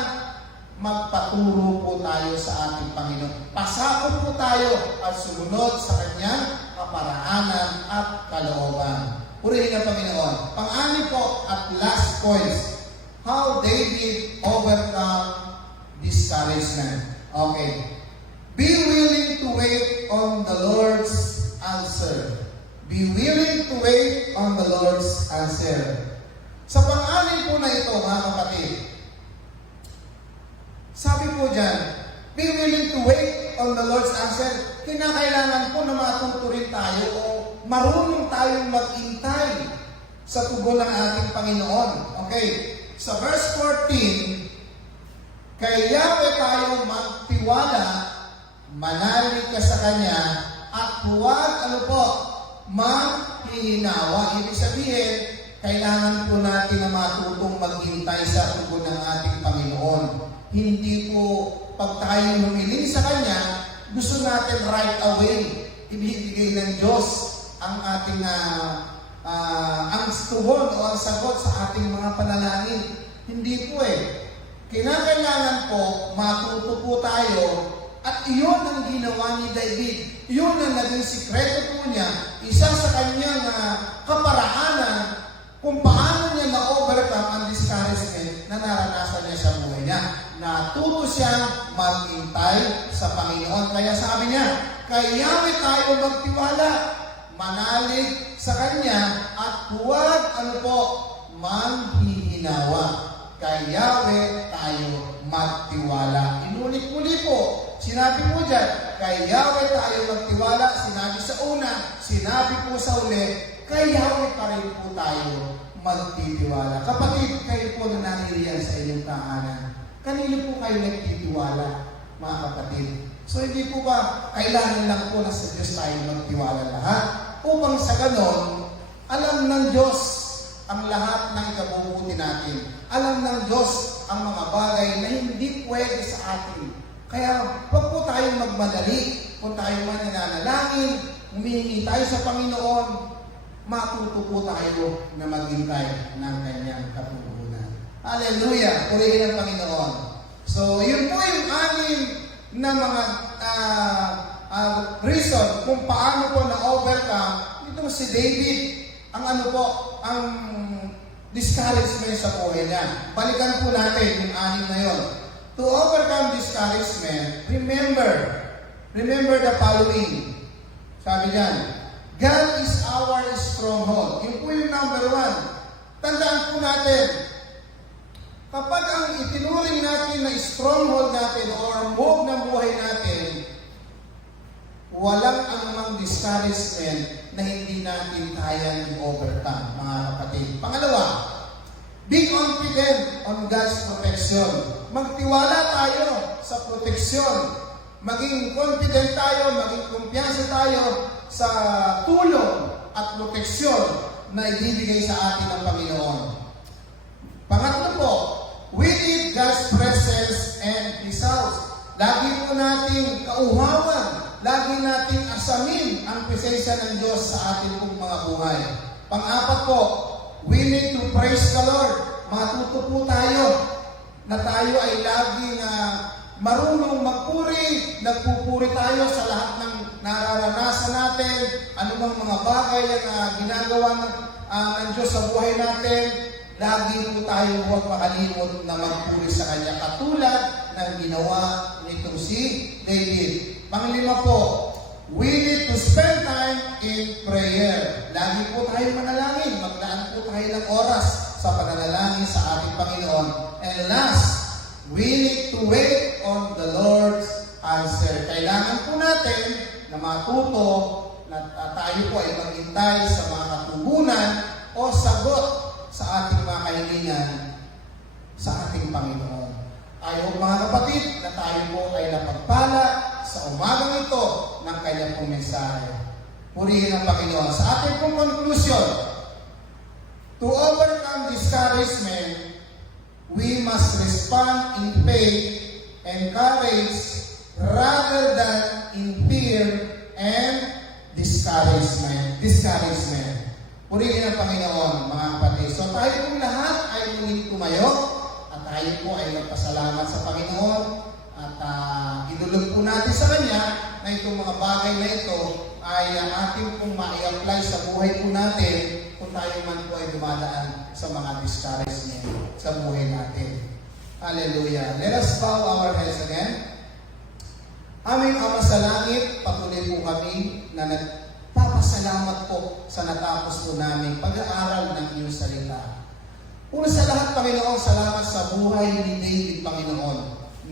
magpaturo po tayo sa ating Panginoon. Pasakop po tayo at sumunod sa Kanyang kaparaanan at kalooban. Purihin ang Panginoon. Pang-anim po at last points, how David overcome discouragement. Okay. Be willing to wait on the Lord's answer. Be willing to wait on the Lord's answer. Sa pang-anim po na ito, mga kapatid, sabi po dyan, be willing to wait on the Lord's answer. Kinakailangan po na matuturin tayo o marunong tayong mag-intay sa tugon ng ating Panginoon. Okay. Sa verse 14, kay Yahweh tayo magtiwala, manalig ka sa Kanya, at huwag, maghihinawa. Ibig sabihin, kailangan po natin na matutong maghintay sa tugon ng ating Panginoon. Hindi po, pag tayo humiling sa Kanya, gusto natin right away, ibibigay ng Diyos ang ating ang tugon o ang sagot sa ating mga panalangin. Hindi po Kinakailangan po, matuto po tayo, at iyon ang ginawa ni David. Iyon ang naging sikreto po niya, isa sa kanyang kaparaanan kung paano niya na-overcome ang discouragement na naranasan niya sa buhay niya. natuto siyang maghintay sa Panginoon. Kaya sabi niya, kay Yahweh tayo magtiwala, manalig sa Kanya, at huwag manghihinawa. Kay Yahweh tayo magtiwala. Inulit-uli po, sinabi po dyan, kay Yahweh tayo magtiwala, sinabi sa una, sinabi po sa uli, kay Yahweh pa rin po tayo magtitiwala. Kapatid, kayo po na naniriyan sa inyong tahanan, kanino po kayo nagtitiwala, mga kapatid? So hindi po ba kailangan lang po na sa Diyos tayo magtiwala lahat? Upang sa ganon, alam ng Diyos ang lahat ng ikabubuti natin. Alam ng Diyos ang mga bagay na hindi pwede sa atin. Kaya huwag po tayong magmadali. Kung tayo man nananalangin, humihingi tayo sa Panginoon, matuto po tayo na maghintay ng Kanyang katugunan. Hallelujah! Purihin ang Panginoon. So, yun po yung anim na mga reason kung paano po na-overcome itong si David, ang discouragement sa buhay niya. Balikan po natin yung anim na yun. To overcome discouragement, remember the following. Sabi niyan, God is our stronghold. Yun po yung number 1. Tandaan po natin, kapag ang itinuring natin na stronghold natin or move ng buhay natin, walang anumang discouragement na hindi natin kayang i-overcome, mga kapatid. Pangalawa, be confident on God's protection. Magtiwala tayo sa proteksyon. Maging confident tayo, maging kumpiyansa tayo sa tulong at proteksyon na ibibigay sa atin ng Panginoon. Pangatlo po, we need God's presence and His house. Lagi po nating kauhawan, lagi nating asamin ang presensya ng Diyos sa ating pong mga buhay. Pang-apat po, we need to praise the Lord. Matuto po tayo na tayo ay laging marunong magpuri, nagpupuri tayo sa lahat ng nararanasan natin, anumang mga bagay ang ginagawa ng Diyos sa buhay natin. Lagi po tayo huwag makalimot na magpuri sa Kanya, katulad ng ginawa nitong si David. Panglima po, we need to spend time in prayer. Lagi po tayo manalangin, maglaan po tayo ng oras sa pananalangin sa ating Panginoon. And last, we need to wait on the Lord's answer. Kailangan po natin na matuto na tayo po ay maghintay sa mga katugunan o sagot sa ating mga kahilingan sa ating Panginoon. Ayaw mga kapatid na tayo po ay napagpala sa umagang ito ng Kanyang pong mensahe. Purihin ang Panginoon. Sa ating pong conclusion, to overcome discouragement, we must respond in faith and courage rather than in fear and discouragement. Purihin ang Panginoon, mga kapatid. So tayo pong lahat ay muling tumayo at tayo po ay nagpasalamat sa Panginoon at idulog po natin sa Kanya na itong mga bagay na ito ay ating pong ma-apply sa buhay po natin kung tayo man po ay dumadaan sa mga discouragement sa buhay natin. Hallelujah. Let us bow our heads again. Aming Ama sa langit, patuloy po kami na nagpapasalamat po sa natapos po namin pag-aaral ng iyong salita. Una sa lahat, Panginoon, salamat sa buhay ni David, Panginoon,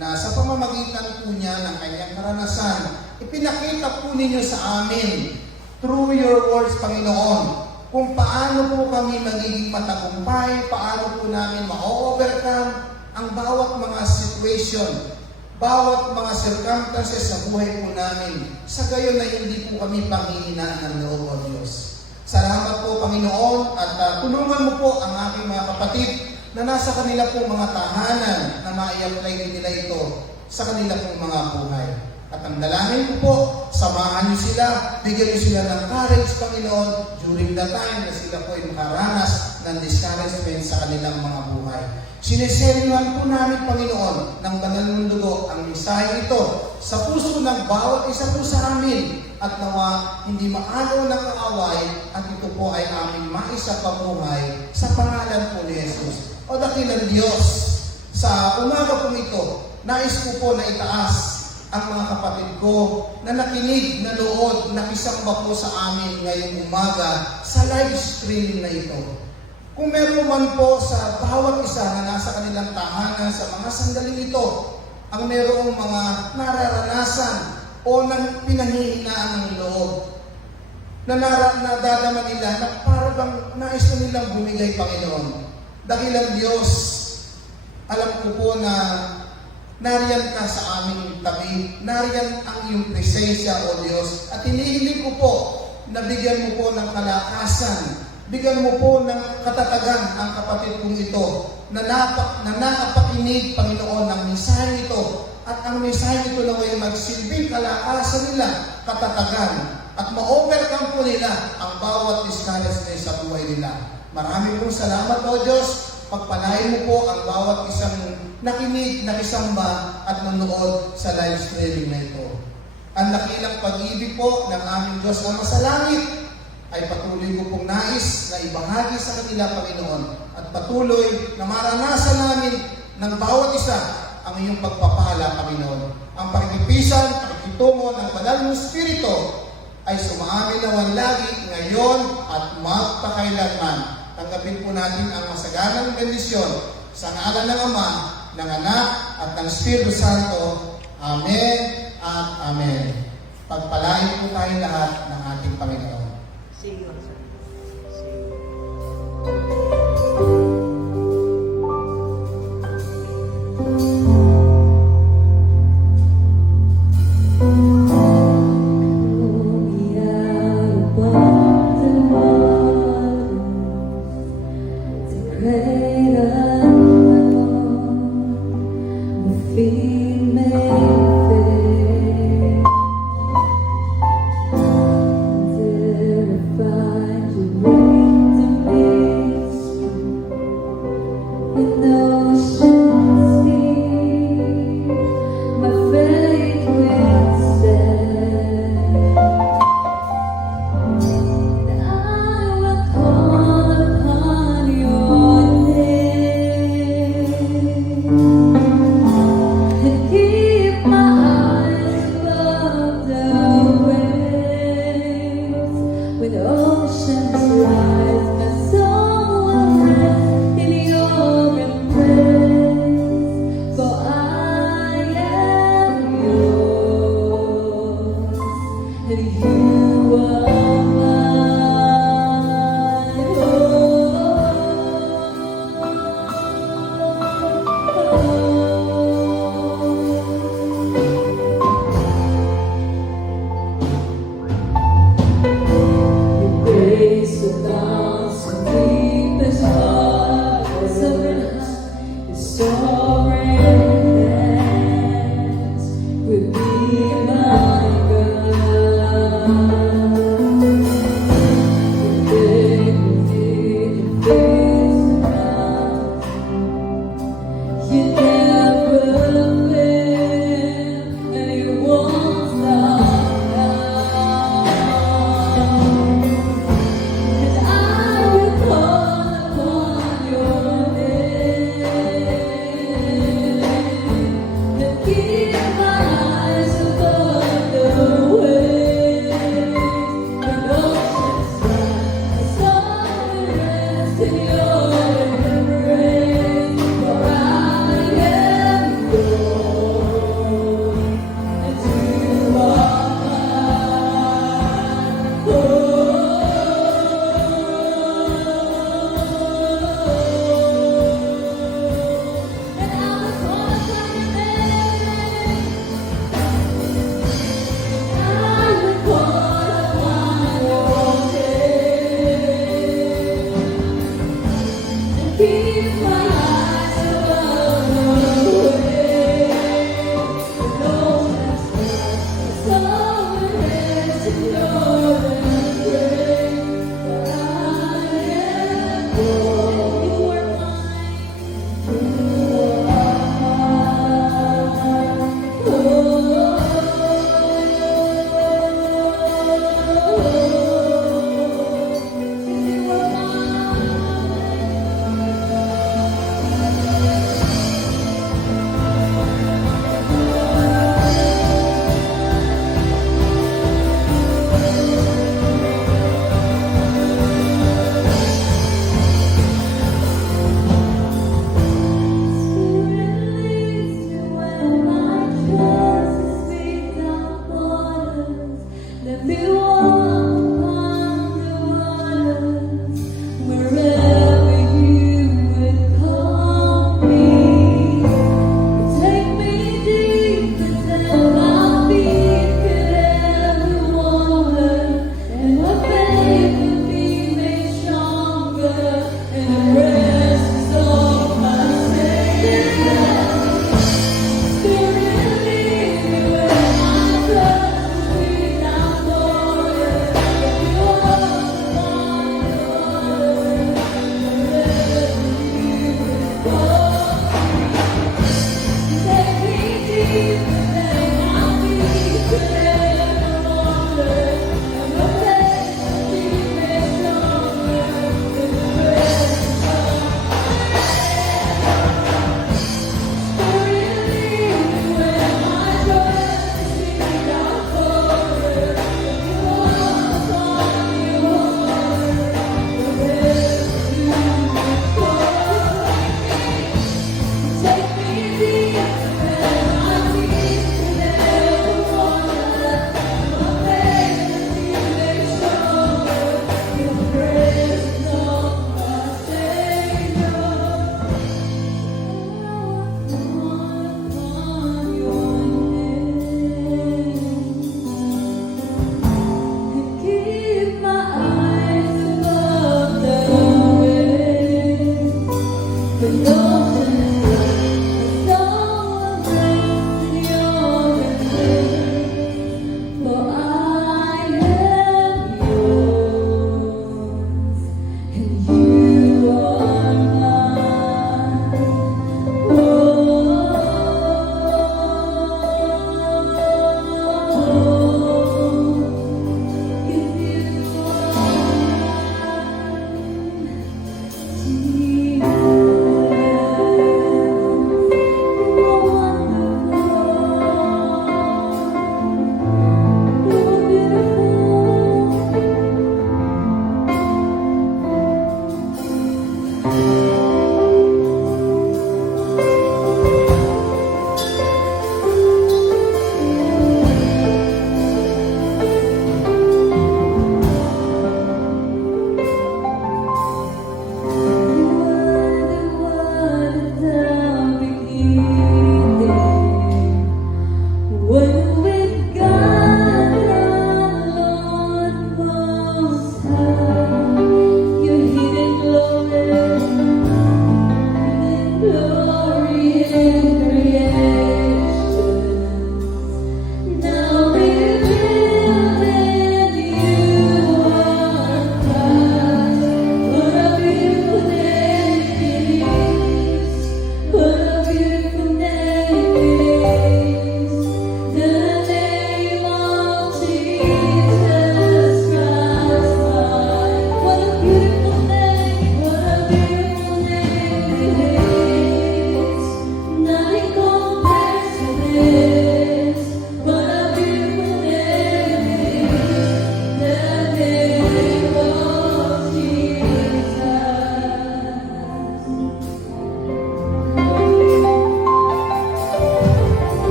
na sa pamamagitan po niya ng kanyang karanasan, ipinakita po ninyo sa amin through your words, Panginoon, kung paano po kami magiging matagumpay, paano po namin ma-overcome ang bawat mga situation, bawat mga circumstances sa buhay po namin, sa gayon na hindi po kami panghihinaan ng loob, O Diyos. Salamat po, Panginoon, at tulungan mo po ang aking mga kapatid na nasa kanila pong mga tahanan na ma-i-apply nila ito sa kanila pong mga buhay. At ang dalangin ko po, samahan niyo sila, bigyan niyo sila ng courage, Panginoon, during the time na sila po ay makaranas ng discouragement sa kanilang mga buhay. Sineseryohan po namin, Panginoon, ng banal ng dugo ang mensahe ito sa puso ng bawat isa po sa amin at nawa hindi maano ng kaaway at ito po ay aming maisa pamuhay sa pangalan po ni Jesus. O dakilang Diyos, Sa umaga po ito, nais ko po na itaas ang mga kapatid ko na nakinig, nanood, nakisamba po sa amin ngayong umaga sa live stream na ito. Kung meron man po sa bawat isa na nasa kanilang tahanan sa mga sandaling ito, ang merong mga nararanasan o nang pinanghihinaan ng loob, na nadadama nila na parang nais na nilang bumigay, Panginoon. Dakilang Diyos, alam ko po na nariyan ka sa aming tabi, nariyan ang iyong presensya, O Diyos, at hinihiling ko po na bigyan mo po ng kalakasan, bigyan mo po ng katatagan ang kapatid kong ito na nakapakinig, Panginoon, ng mensahe ito, at ang mensahe ito na ay magsilbing kalakasan nila, katatagan, at ma-overcome po nila ang bawat discouragement na sa buhay nila. Maraming pong salamat, O Diyos. Pagpalain mo po ang bawat isang nakinig, nakisamba at nanonood sa live streaming na ito. Ang dakilang pag-ibig po ng aming Diyos na masalangit ay patuloy ko pong nais na ibahagi sa kanila, Panginoon, at patuloy na maranasan namin ng bawat isa ang iyong pagpapala, Panginoon. Ang pakikipisan, pakikitungo ng banal mong Espiritu ay sumaamin naman lagi ngayon at magpakailanman. Tanggapin po natin ang masaganang bendisyon sa ngalan ng Ama, ng Anak, at ng Espiritu Santo. Amen at Amen. Pagpalain po tayo lahat ng ating Panginoon. With me, my God. we walk on the waters, wherever you would call me. Take me deeper than my feet could ever wander, and my faith would be made stronger in the presence of my Savior. Spirit, lead me where my trust is without more.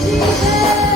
Jesus.